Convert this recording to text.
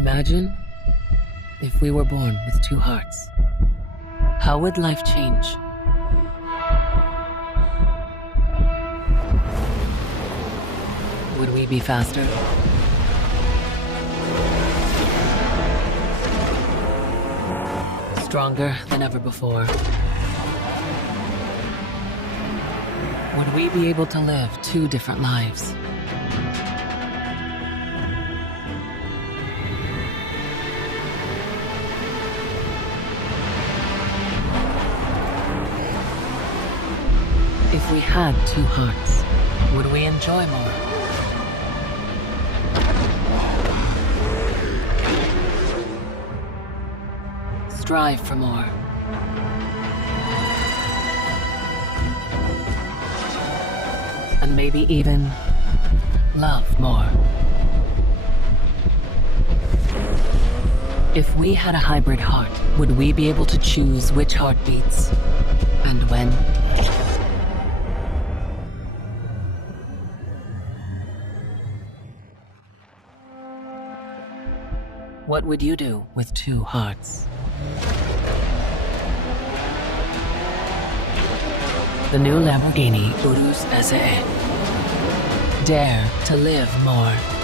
Imagine if we were born with two hearts. How would life change? Would we be faster? Stronger than ever before? Would we be able to live two different lives? If we had two hearts, would we enjoy more? Strive for more? And maybe even love more? If we had a hybrid heart, would we be able to choose which heart beats and when? What would you do with two hearts? The new Lamborghini Urus SE. Dare to live more.